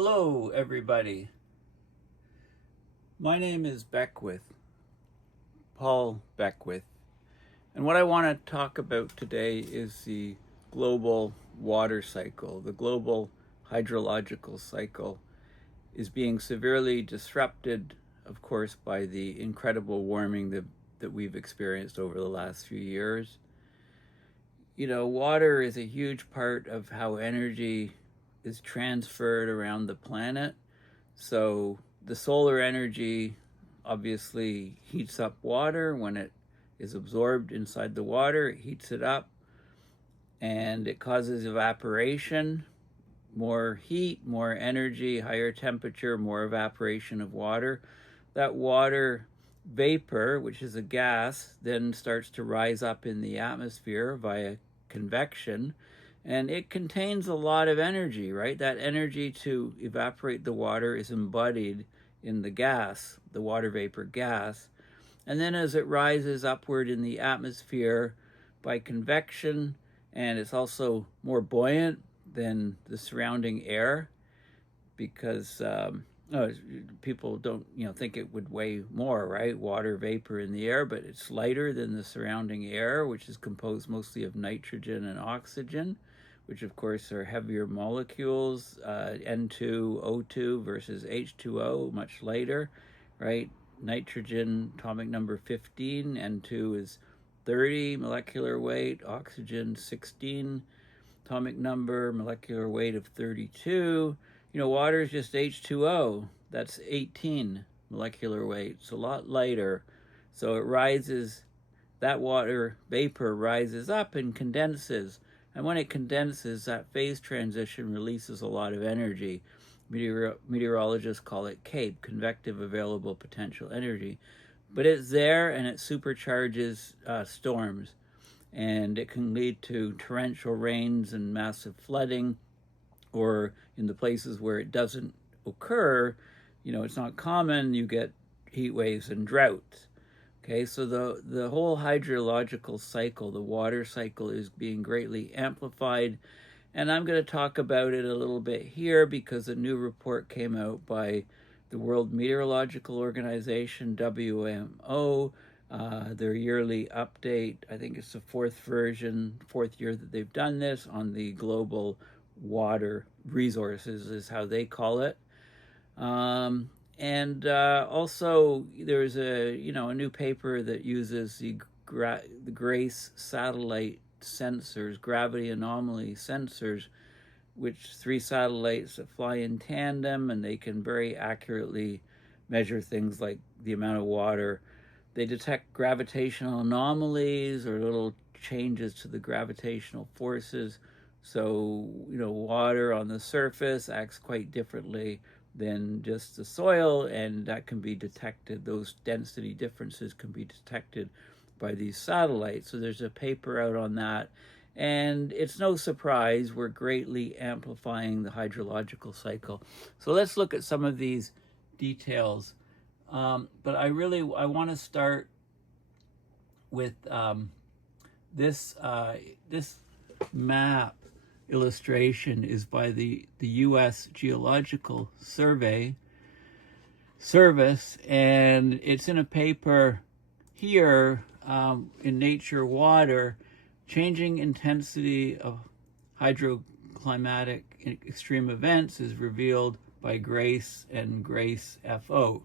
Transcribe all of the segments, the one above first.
Hello, everybody. My name is Beckwith, Paul Beckwith, and what I want to talk about today is the global water cycle. The global hydrological cycle is being severely disrupted, of course, by the incredible warming that we've experienced over the last few years. You know, water is a huge part of how energy is transferred around the planet. So the solar energy obviously heats up water. When it is absorbed inside the water, it heats it up and it causes evaporation. More heat, more energy, higher temperature, more evaporation of water. That water vapor, which is a gas, then starts to rise up in the atmosphere via convection, and it contains a lot of energy, right? That energy to evaporate the water is embodied in the gas, the water vapor gas. And then as it rises upward in the atmosphere by convection, and it's also more buoyant than the surrounding air, because people don't think it would weigh more, right? Water vapor in the air, but it's lighter than the surrounding air, which is composed mostly of nitrogen and oxygen, which of course are heavier molecules, N2O2 versus H2O, much lighter, right? Nitrogen, atomic number 15, N2 is 30 molecular weight, oxygen 16 atomic number, molecular weight of 32. Water is just H2O, that's 18 molecular weight, it's a lot lighter. So it rises, that water vapor rises up and condenses. And when it condenses, that phase transition releases a lot of energy. Meteorologists call it CAPE, convective available potential energy. But it's there and it supercharges storms. And it can lead to torrential rains and massive flooding, or in the places where it doesn't occur, it's not common, you get heat waves and droughts. Okay, so the whole hydrological cycle, the water cycle, is being greatly amplified. And I'm going to talk about it a little bit here because a new report came out by the World Meteorological Organization, WMO, their yearly update. I think it's the fourth year that they've done this on the global water resources is how they call it. And also there's a new paper that uses the GRACE satellite sensors, gravity anomaly sensors, which 3 satellites that fly in tandem, and they can very accurately measure things like the amount of water. They detect gravitational anomalies or little changes to the gravitational forces. So, water on the surface acts quite differently than just the soil, and that can be detected. Those density differences can be detected by these satellites. So there's a paper out on that. And it's no surprise we're greatly amplifying the hydrological cycle. So let's look at some of these details. But I want to start with this map illustration is by the U.S. Geological Survey Service, and it's in a paper here in Nature Water, changing intensity of hydroclimatic extreme events is revealed by GRACE and GRACE FO.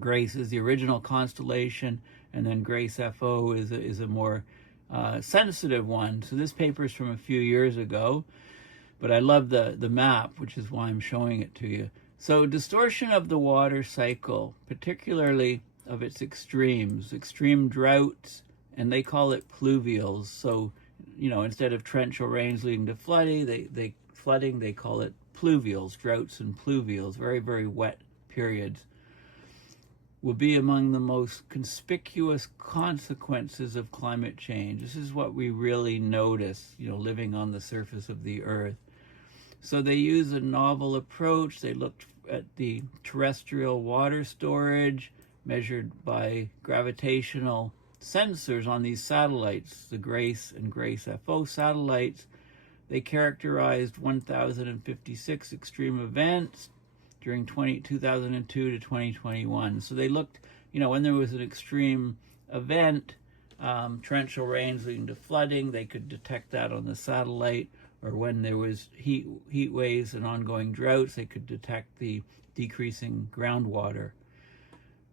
GRACE is the original constellation, and then GRACE FO is a more sensitive one. So this paper is from a few years ago, but I love the map, which is why I'm showing it to you. So distortion of the water cycle, particularly of its extremes, extreme droughts, and they call it pluvials. So, instead of torrential rains leading to flooding, they call it pluvials, droughts and pluvials, very, very wet periods, will be among the most conspicuous consequences of climate change. This is what we really notice, living on the surface of the earth. So they use a novel approach. They looked at the terrestrial water storage measured by gravitational sensors on these satellites, the GRACE and GRACE FO satellites. They characterized 1,056 extreme events during 2002 to 2021. So they looked, when there was an extreme event, torrential rains leading to flooding, they could detect that on the satellite, or when there was heat waves and ongoing droughts, they could detect the decreasing groundwater.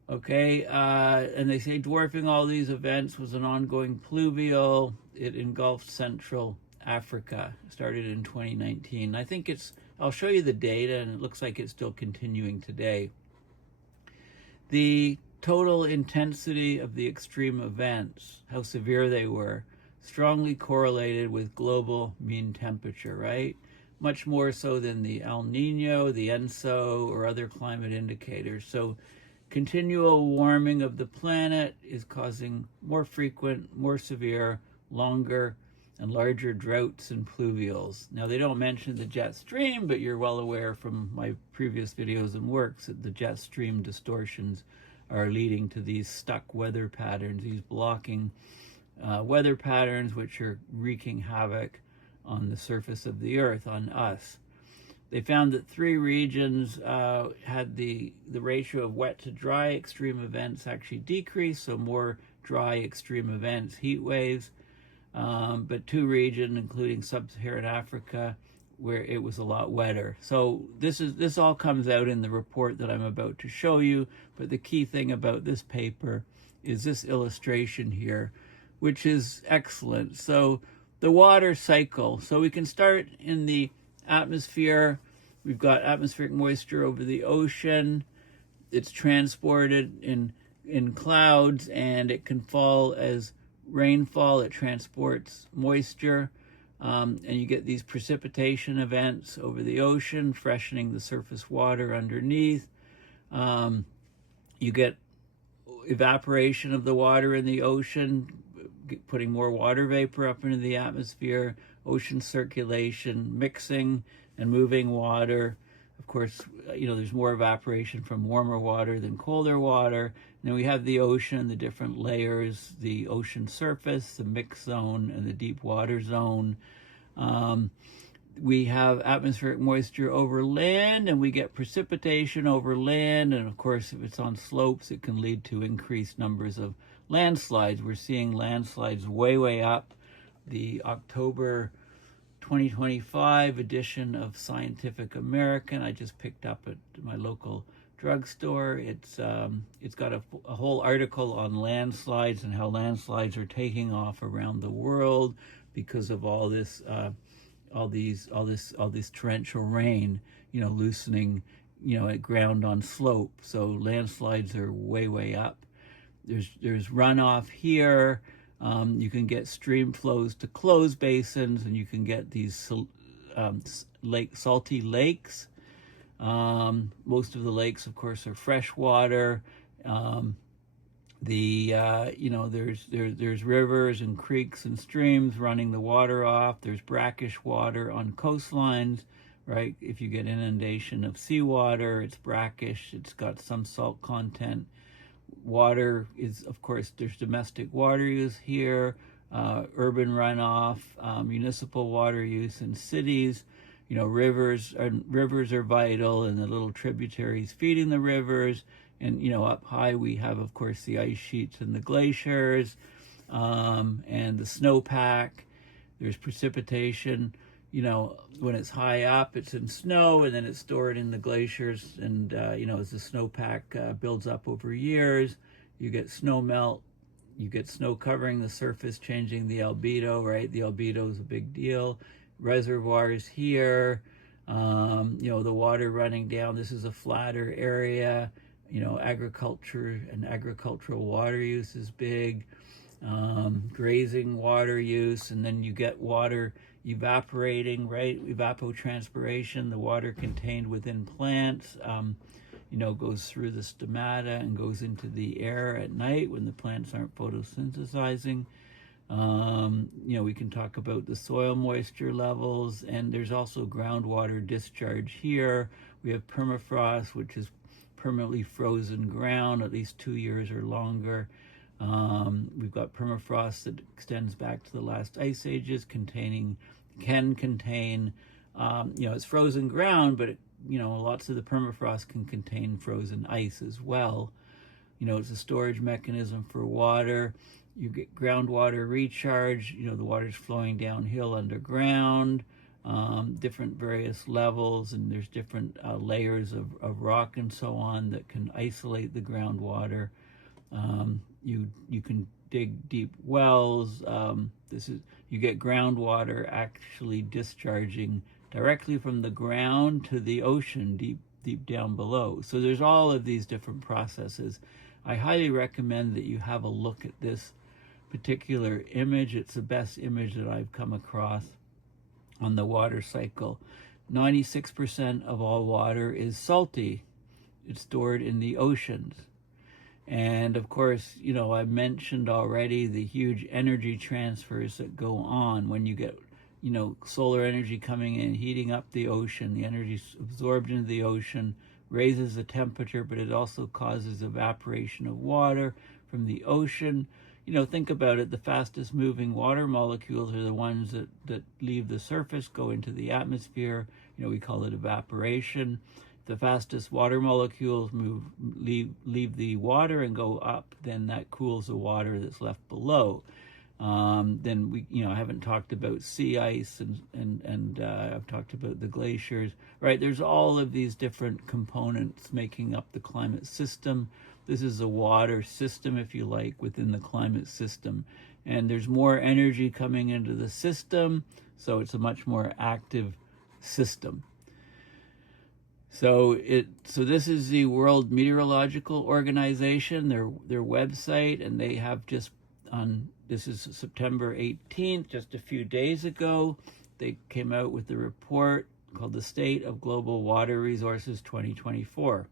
Okay, and they say dwarfing all these events was an ongoing pluvial. It engulfed Central Africa. It started in 2019. I think I'll show you the data, and it looks like it's still continuing today. The total intensity of the extreme events, how severe they were, strongly correlated with global mean temperature, right? Much more so than the El Nino, the ENSO, or other climate indicators. So continual warming of the planet is causing more frequent, more severe, longer, and larger droughts and pluvials. Now, they don't mention the jet stream, but you're well aware from my previous videos and works that the jet stream distortions are leading to these stuck weather patterns, these blocking weather patterns, which are wreaking havoc on the surface of the earth, on us. They found that 3 regions had the ratio of wet to dry extreme events actually decreased, so more dry extreme events, heat waves, but 2 regions, including sub-Saharan Africa, where it was a lot wetter. So this all comes out in the report that I'm about to show you, but the key thing about this paper is this illustration here, which is excellent. So the water cycle. So we can start in the atmosphere. We've got atmospheric moisture over the ocean. It's transported in clouds, and it can fall as rainfall. It transports moisture, and you get these precipitation events over the ocean, freshening the surface water underneath. You get evaporation of the water in the ocean, putting more water vapor up into the atmosphere, ocean circulation, mixing and moving water. Of course, there's more evaporation from warmer water than colder water. And then we have the ocean, the different layers, the ocean surface, the mixed zone, and the deep water zone. We have atmospheric moisture over land, and we get precipitation over land. And of course, if it's on slopes, it can lead to increased numbers of landslides. We're seeing landslides way up. The October 2025 edition of Scientific American I just picked up at my local drugstore. It's got a whole article on landslides and how landslides are taking off around the world because of all this torrential rain, loosening, at ground on slope. So landslides are way up. There's runoff here. You can get stream flows to closed basins, and you can get these salty lakes. Most of the lakes, of course, are freshwater. There's rivers and creeks and streams running the water off. There's brackish water on coastlines, right? If you get inundation of seawater, it's brackish. It's got some salt content. Water is, of course, there's domestic water use here, urban runoff, municipal water use in cities. Rivers are vital, and the little tributaries feeding the rivers. And, up high we have, of course, the ice sheets and the glaciers, and the snowpack. There's precipitation. When it's high up, it's in snow, and then it's stored in the glaciers. And, as the snowpack builds up over years, you get snow melt, you get snow covering the surface, changing the albedo, right? The albedo is a big deal. Reservoirs here, the water running down. This is a flatter area. Agriculture and agricultural water use is big. Grazing water use, and then you get water evaporating, right? Evapotranspiration, the water contained within plants, goes through the stomata and goes into the air at night when the plants aren't photosynthesizing. We can talk about the soil moisture levels, and there's also groundwater discharge here. We have permafrost, which is permanently frozen ground, at least 2 years or longer. We've got permafrost that extends back to the last ice ages, containing can contain, it's frozen ground, but lots of the permafrost can contain frozen ice as well. It's a storage mechanism for water. You get groundwater recharge, the water's flowing downhill underground, different various levels, and there's different layers of rock and so on that can isolate the groundwater. You can dig deep wells. You get groundwater actually discharging directly from the ground to the ocean deep down below. So there's all of these different processes. I highly recommend that you have a look at this particular image. It's the best image that I've come across on the water cycle. 96% of all water is salty. It's stored in the oceans. And of course, I mentioned already the huge energy transfers that go on when you get, solar energy coming in, heating up the ocean. The energy absorbed into the ocean raises the temperature, but it also causes evaporation of water from the ocean. Think about it. The fastest moving water molecules are the ones that leave the surface, go into the atmosphere. We call it evaporation. The fastest water molecules leave the water and go up, then that cools the water that's left below. Then I haven't talked about sea ice and I've talked about the glaciers, right? There's all of these different components making up the climate system. This is a water system, if you like, within the climate system. And there's more energy coming into the system, so it's a much more active system. So this is the World Meteorological Organization, their website, and they have just this is September 18th, just a few days ago, they came out with a report called the State of Global Water Resources 2024.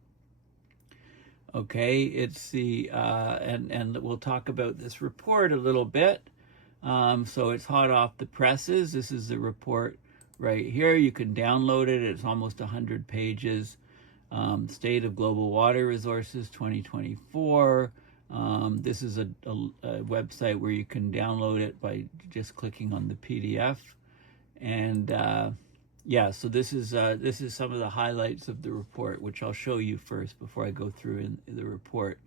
Okay, it's the, and we'll talk about this report a little bit. So it's hot off the presses. This is the report right here. You can download it. It's almost 100 pages. State of Global Water Resources 2024. This is a website where you can download it by just clicking on the PDF. And so this is some of the highlights of the report, which I'll show you first before I go through in the report.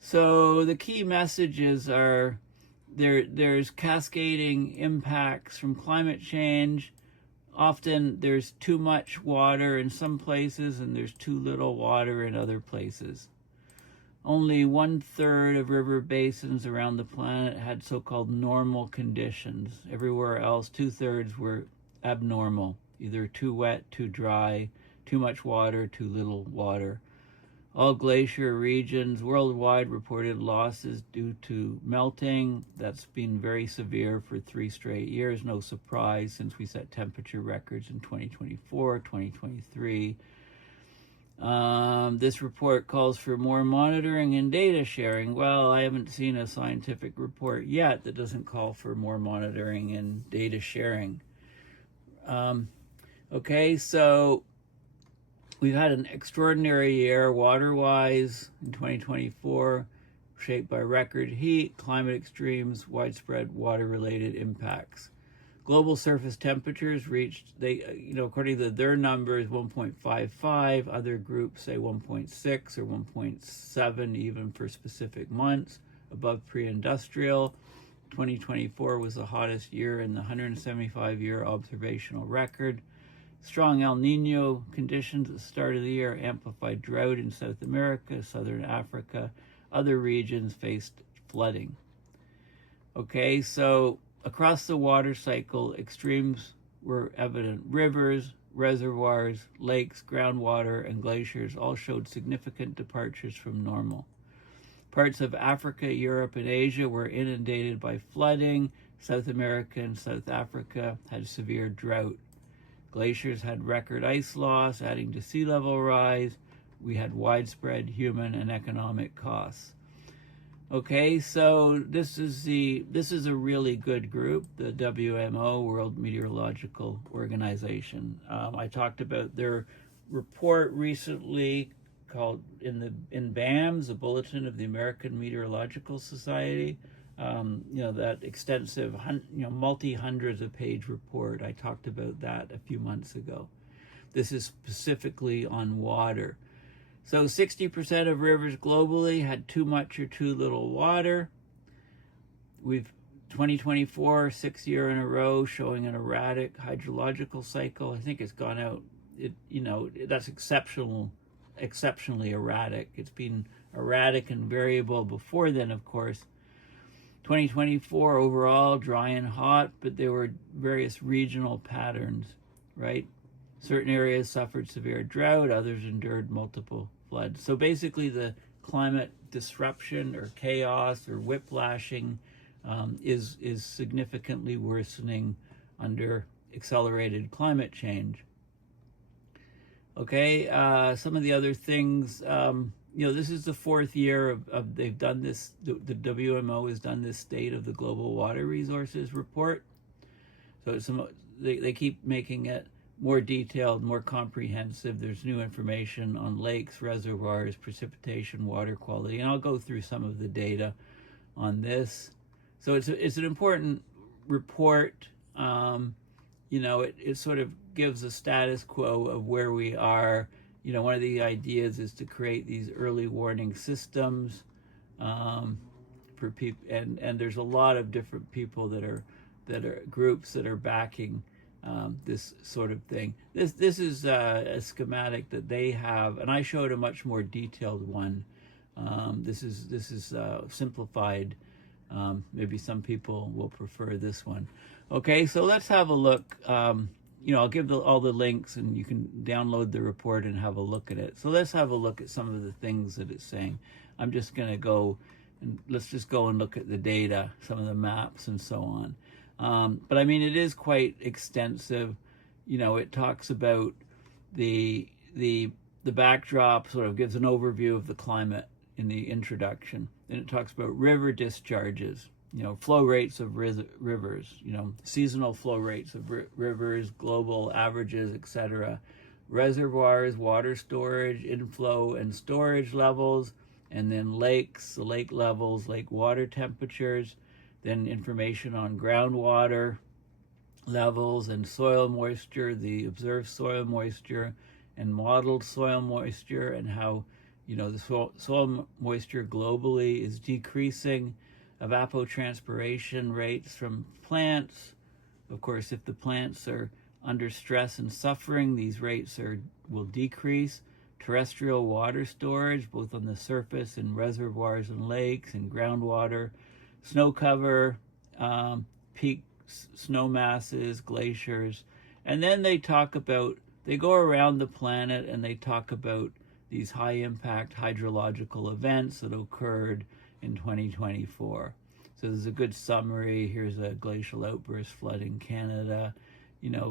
So the key messages are there's cascading impacts from climate change. Often there's too much water in some places and there's too little water in other places. Only 1/3 of river basins around the planet had so-called normal conditions. Everywhere else, 2/3 were abnormal, either too wet, too dry, too much water, too little water. All glacier regions worldwide reported losses due to melting. That's been very severe for 3 straight years. No surprise, since we set temperature records in 2024, 2023. This report calls for more monitoring and data sharing. Well, I haven't seen a scientific report yet that doesn't call for more monitoring and data sharing. Okay, so we've had an extraordinary year water-wise in 2024, shaped by record heat, climate extremes, widespread water-related impacts. Global surface temperatures reached, according to their numbers, 1.55. Other groups say 1.6 or 1.7, even for specific months, above pre-industrial. 2024 was the hottest year in the 175-year observational record. Strong El Niño conditions at the start of the year amplified drought in South America, Southern Africa. Other regions faced flooding. Okay, so across the water cycle, extremes were evident. Rivers, reservoirs, lakes, groundwater, and glaciers all showed significant departures from normal. Parts of Africa, Europe, and Asia were inundated by flooding. South America and South Africa had severe drought. Glaciers had record ice loss, adding to sea level rise. We had widespread human and economic costs. Okay, so this is a really good group, the WMO, World Meteorological Organization. I talked about their report recently called in BAMS, the Bulletin of the American Meteorological Society. that extensive, multi-hundreds of page report. I talked about that a few months ago. This is specifically on water. So 60% of rivers globally had too much or too little water. We've 2024, 6th year in a row, showing an erratic hydrological cycle. I think it's gone out. That's exceptionally erratic. It's been erratic and variable before then, of course. 2024 overall, dry and hot, but there were various regional patterns, right? Certain areas suffered severe drought, others endured multiple floods. So basically the climate disruption or chaos or whiplashing is significantly worsening under accelerated climate change. Okay, some of the other things, this is the 4th year of they've done this, the WMO has done this State of the Global Water Resources report. So they keep making it more detailed, more comprehensive. There's new information on lakes, reservoirs, precipitation, water quality, and I'll go through some of the data on this. So it's an important report. It sort of gives a status quo of where we are. One of the ideas is to create these early warning systems for people, and there's a lot of different people that are groups that are backing this sort of thing. This is a schematic that they have, and I showed a much more detailed one. This is simplified. Maybe some people will prefer this one. Okay, so let's have a look. I'll give all the links, and you can download the report and have a look at it. So let's have a look at some of the things that it's saying. I'm just going to go, and let's just go and look at the data, some of the maps and so on. But I mean, it is quite extensive. It talks about the backdrop, sort of gives an overview of the climate in the introduction. Then it talks about river discharges, flow rates of rivers, seasonal flow rates of rivers, global averages, etc. Reservoirs, water storage, inflow and storage levels, and then lakes, the lake levels, lake water temperatures, then information on groundwater levels and soil moisture, the observed soil moisture and modeled soil moisture, and how the soil moisture globally is decreasing, evapotranspiration rates from plants. Of course, if the plants are under stress and suffering, these rates will decrease. Terrestrial water storage, both on the surface in reservoirs and lakes and groundwater, snow cover, peak snow masses, glaciers. And then they go around the planet and they talk about these high impact hydrological events that occurred in 2024. So there's a good summary. Here's a glacial outburst, flooding Canada,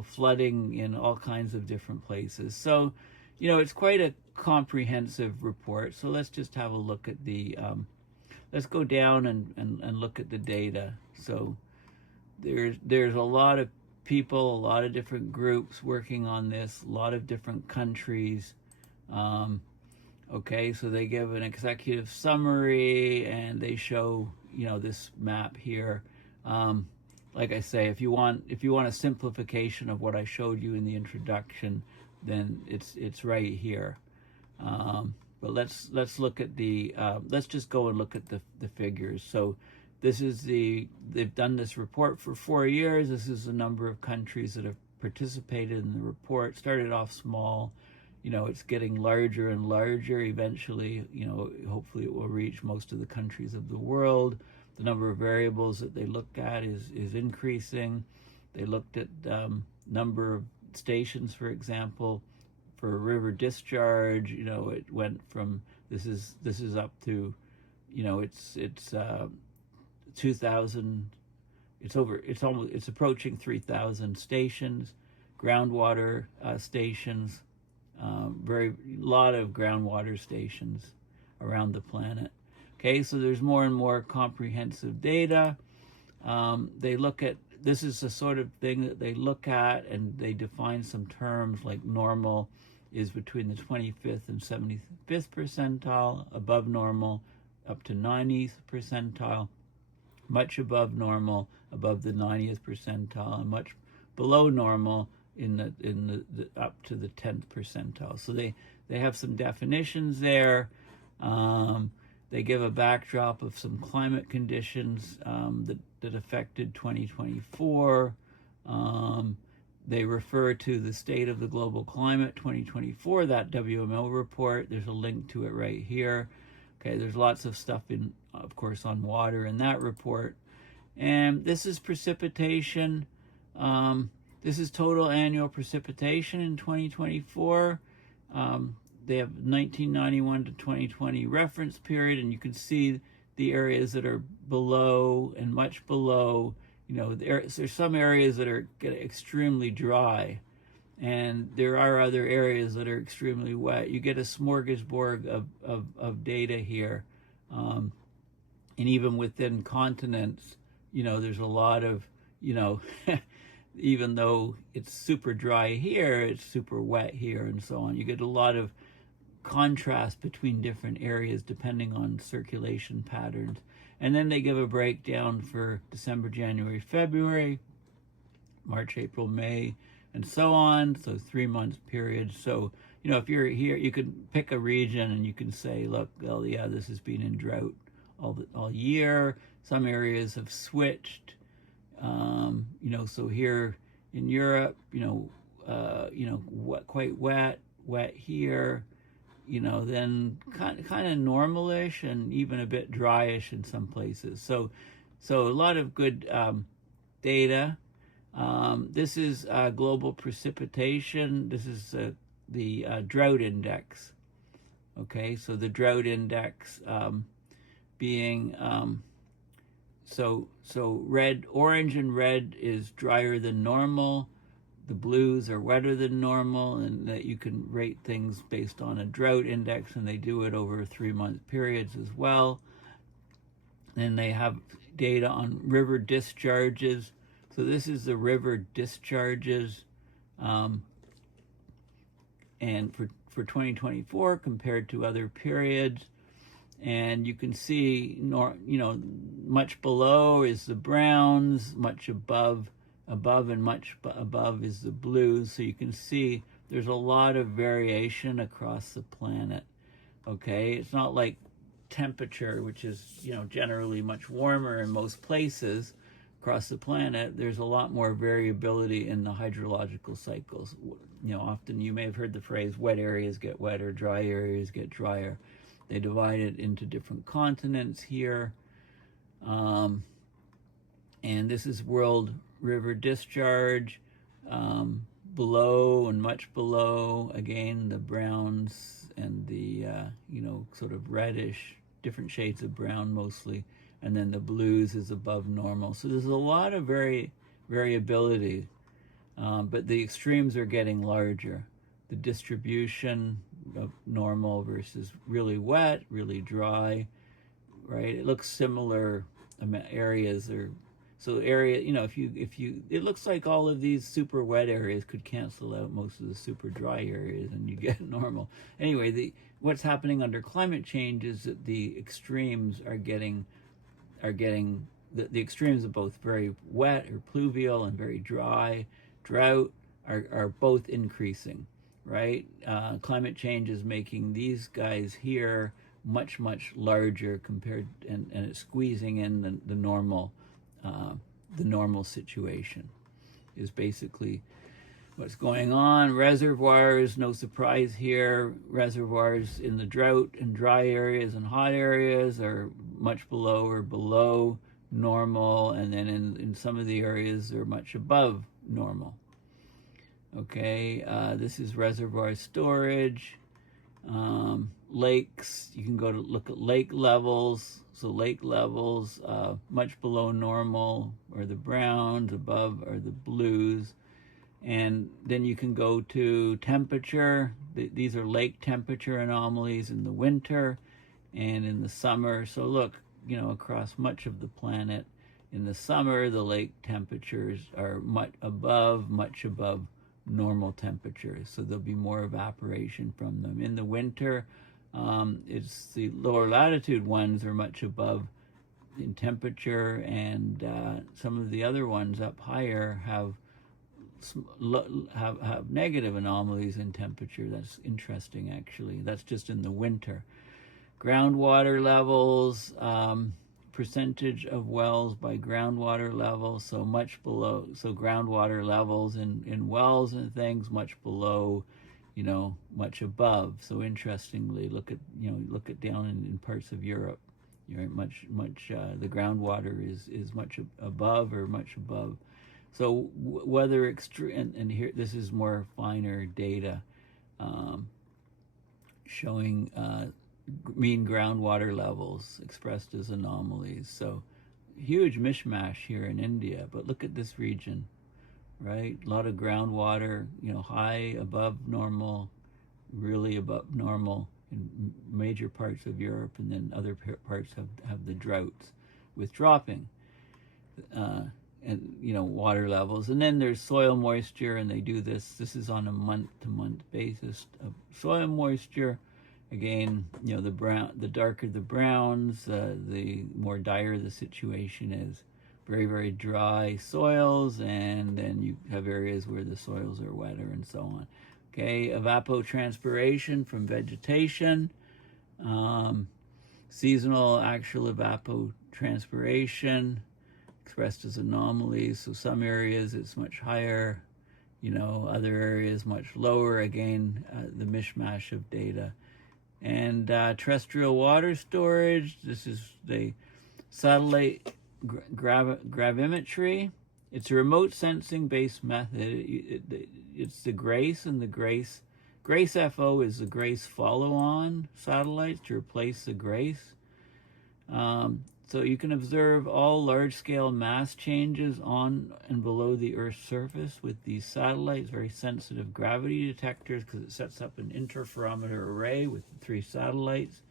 flooding in all kinds of different places. So, it's quite a comprehensive report. So let's just have a look at let's go down and look at the data. So there's a lot of people, a lot of different groups working on this, a lot of different countries. Okay, so they give an executive summary and they show, this map here. Like I say, if you want a simplification of what I showed you in the introduction, then it's right here. But let's look at let's just go and look at the figures. So this is they've done this report for 4 years. This is the number of countries that have participated in the report. Started off small. It's getting larger and larger. Eventually, hopefully it will reach most of the countries of the world. The number of variables that they look at is increasing. They looked at number of stations, for example, for river discharge. It went from this is up to, it's 2,000. It's approaching 3,000 stations, groundwater stations. Very lot of groundwater stations around the planet. Okay, so there's more and more comprehensive data. They look at, this is the sort of thing that they look at, and they define some terms like normal is between the 25th and 75th percentile, above normal up to 90th percentile. much above normal, above the 90th percentile, and much below normal in the up to the 10th percentile. So they have some definitions there. They give a backdrop of some climate conditions that affected 2024. They refer to the State of the Global Climate 2024, that WMO report. There's a link to it right here. Okay, there's lots of stuff in, of course, on water in that report. And this is precipitation. This is total annual precipitation in 2024. They have 1991 to 2020 reference period, and you can see the areas that are below and much below. You know, there's some areas that are extremely dry, and there are other areas that are extremely wet. You get a smorgasbord of data here. And even within continents, you know, there's a lot of, you know, even though it's super dry here, it's super wet here and so on. You get a lot of contrast between different areas depending on circulation patterns. And then they give a breakdown for December, January, February, March, April, May, and so on. So 3 months period. So, you know, if you're here, you could pick a region and you can say, look, well, yeah, this has been in drought all year. Some areas have switched. You know, so here in Europe, quite wet here. You know, then kind of normalish and even a bit dryish in some places. So a lot of good data. This is global precipitation. This is the drought index. Okay, so the drought index being so red, orange, and red is drier than normal. The blues are wetter than normal, and that you can rate things based on a drought index, and they do it over 3 month periods as well. Then they have data on river discharges. So this is the river discharges, and for 2024 compared to other periods. And you can see, much below is the browns, much above and much above is the blues. So you can see there's a lot of variation across the planet. Okay, it's not like temperature, which is, generally much warmer in most places across the planet. There's a lot more variability in the hydrological cycles. Often you may have heard the phrase wet areas get wetter, dry areas get drier. They divide it into different continents here. And this is world river discharge, below and much below, again, the browns and the, sort of reddish, different shades of brown mostly, and then the blues is above normal. So there's a lot of variability, but the extremes are getting larger. The distribution of normal versus really wet, really dry, right? It looks similar. Areas are, so area, if you, it looks like all of these super wet areas could cancel out most of the super dry areas and you get normal. Anyway, what's happening under climate change is that the extremes are getting the extremes of both very wet or pluvial and very dry, drought are both increasing, right? Climate change is making these guys here much larger compared, and it's squeezing in the normal situation is basically what's going on. Reservoirs, no surprise here. Reservoirs in the drought and dry areas and hot areas are much below or below normal, and then in some of the areas they're much above normal. Okay, this is reservoir storage. Lakes, you can go to look at lake levels. So lake levels, much below normal are the browns, above are the blues. And then you can go to temperature. These are lake temperature anomalies in the winter and in the summer. So look, across much of the planet, in the summer, the lake temperatures are much above normal temperatures. So there'll be more evaporation from them. In the winter, it's the lower latitude ones are much above in temperature, and some of the other ones up higher have negative anomalies in temperature. That's interesting, actually. That's just in the winter. Groundwater levels, percentage of wells by groundwater level, so much below. So groundwater levels in wells and things much below, much above. So interestingly, look at down in parts of Europe, much the groundwater is much above or much above. So weather extreme, and here this is more finer data, showing mean groundwater levels expressed as anomalies. So huge mishmash here in India, but look at this region, right? A lot of groundwater, high above normal, really above normal in major parts of Europe, and then other parts have the droughts with dropping and water levels. And then there's soil moisture, and they do this is on a month-to-month basis of soil moisture. Again, the darker the browns, the more dire the situation is. Very, very dry soils, and then you have areas where the soils are wetter and so on. Okay, evapotranspiration from vegetation, seasonal actual evapotranspiration expressed as anomalies. So some areas it's much higher, other areas much lower. Again, the mishmash of data. And terrestrial water storage. This is the satellite gravimetry. It's a remote sensing based method. It's the GRACE, and the GRACE FO is the GRACE follow-on satellites to replace the GRACE. So you can observe all large-scale mass changes on and below the Earth's surface with these satellites, very sensitive gravity detectors, because it sets up an interferometer array with 3 satellites.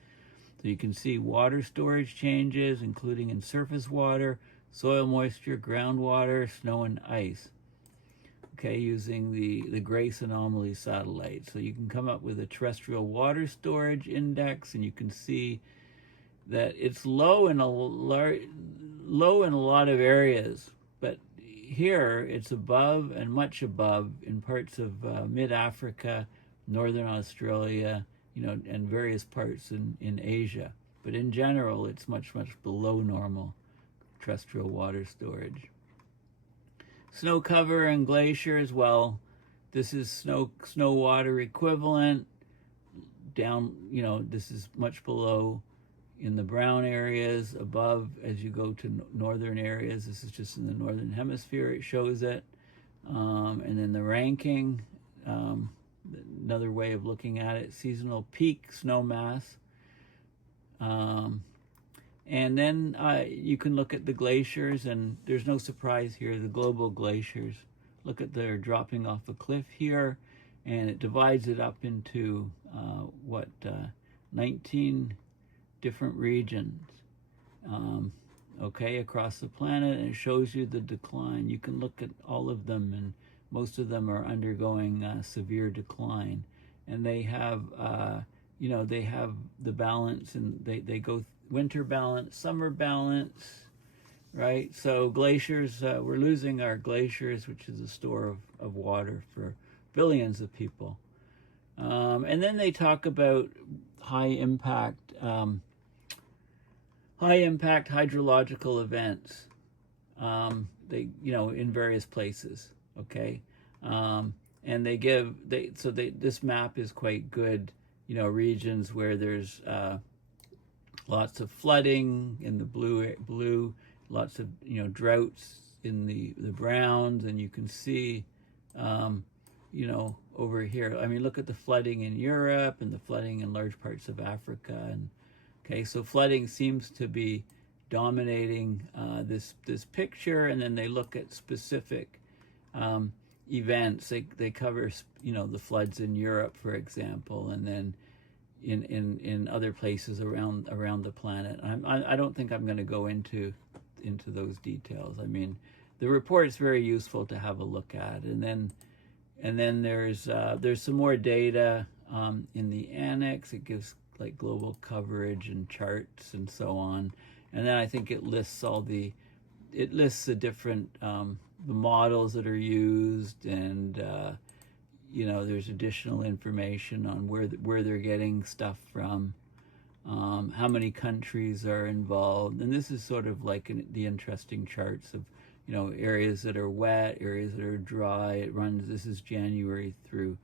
So you can see water storage changes, including in surface water, soil moisture, groundwater, snow, and ice. Okay, using the GRACE anomaly satellite. So you can come up with a terrestrial water storage index, and you can see that it's low in a lot of areas, but here it's above and much above in parts of mid-Africa, northern Australia, and various parts in Asia. But in general, it's much below normal terrestrial water storage. Snow cover and glaciers. Well, this is snow water equivalent. Down, this is much below in the brown areas, above as you go to northern areas. This is just in the northern hemisphere, it shows it. And then the ranking, another way of looking at it, seasonal peak snow mass. And then you can look at the glaciers, and there's no surprise here, the global glaciers. Look at they're dropping off a cliff here, and it divides it up into 19 different regions, across the planet, and it shows you the decline. You can look at all of them, and most of them are undergoing severe decline, and they have they have the balance, and they go winter balance, summer balance, right? So glaciers, we're losing our glaciers, which is a store of water for billions of people. And then they talk about high impact hydrological events. They in various places. Okay, and this map is quite good. Regions where there's lots of flooding in the blue, lots of droughts in the browns, and you can see over here. I mean, look at the flooding in Europe and the flooding in large parts of Africa. And okay, so flooding seems to be dominating this picture. And then they look at specific events. They cover the floods in Europe, for example, and then in other places around the planet. I don't think I'm going to go into those details. I mean, the report's very useful to have a look at, and then there's some more data in the annex. It gives like global coverage and charts and so on, And then I think it lists the different the models that are used, and there's additional information on where they're getting stuff from, how many countries are involved. And this is sort of like the interesting charts of areas that are wet, areas that are dry. It runs, this is January through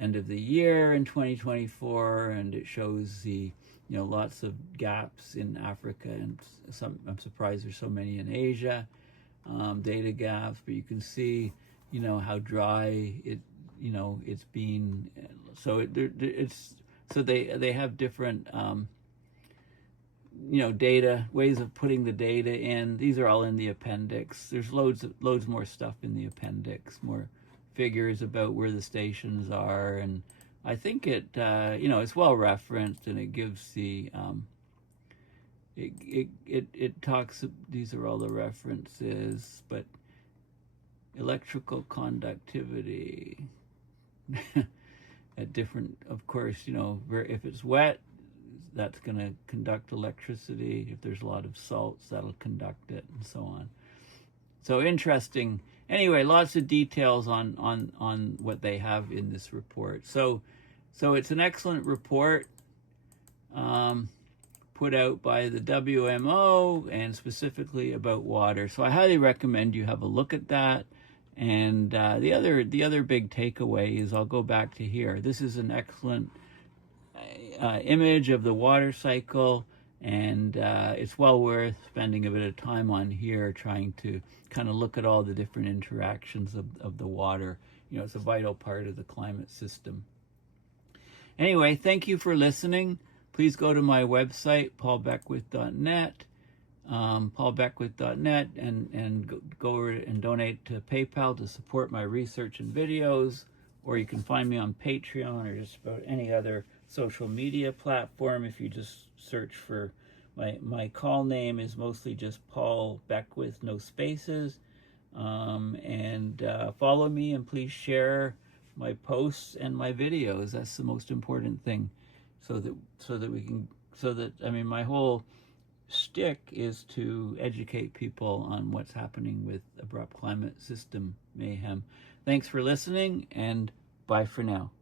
end of the year in 2024, and it shows the lots of gaps in Africa, and I'm surprised there's so many in Asia, data gaps. But you can see how dry it's been. So they have different data, ways of putting the data in. These are all in the appendix. There's loads more stuff in the appendix, more figures about where the stations are, and I think it it's well referenced, and it gives the it talks. These are all the references, but electrical conductivity at different, of course, if it's wet, that's going to conduct electricity. If there's a lot of salts, that'll conduct it, and so on. So interesting. Anyway, lots of details on what they have in this report. So it's an excellent report put out by the WMO, and specifically about water. So I highly recommend you have a look at that. And the other big takeaway is, I'll go back to here. This is an excellent image of the water cycle, and it's well worth spending a bit of time on here, trying to kind of look at all the different interactions of the water. It's a vital part of the climate system. Anyway, thank you for listening. Please go to my website, paulbeckwith.net, paulbeckwith.net, and go over and donate to PayPal to support my research and videos. Or you can find me on Patreon, or just about any other social media platform. If you just search for my call name is mostly just Paul Beckwith, no spaces. And follow me, and please share my posts and my videos. That's the most important thing, so that my whole shtick is to educate people on what's happening with abrupt climate system mayhem. Thanks for listening, and bye for now.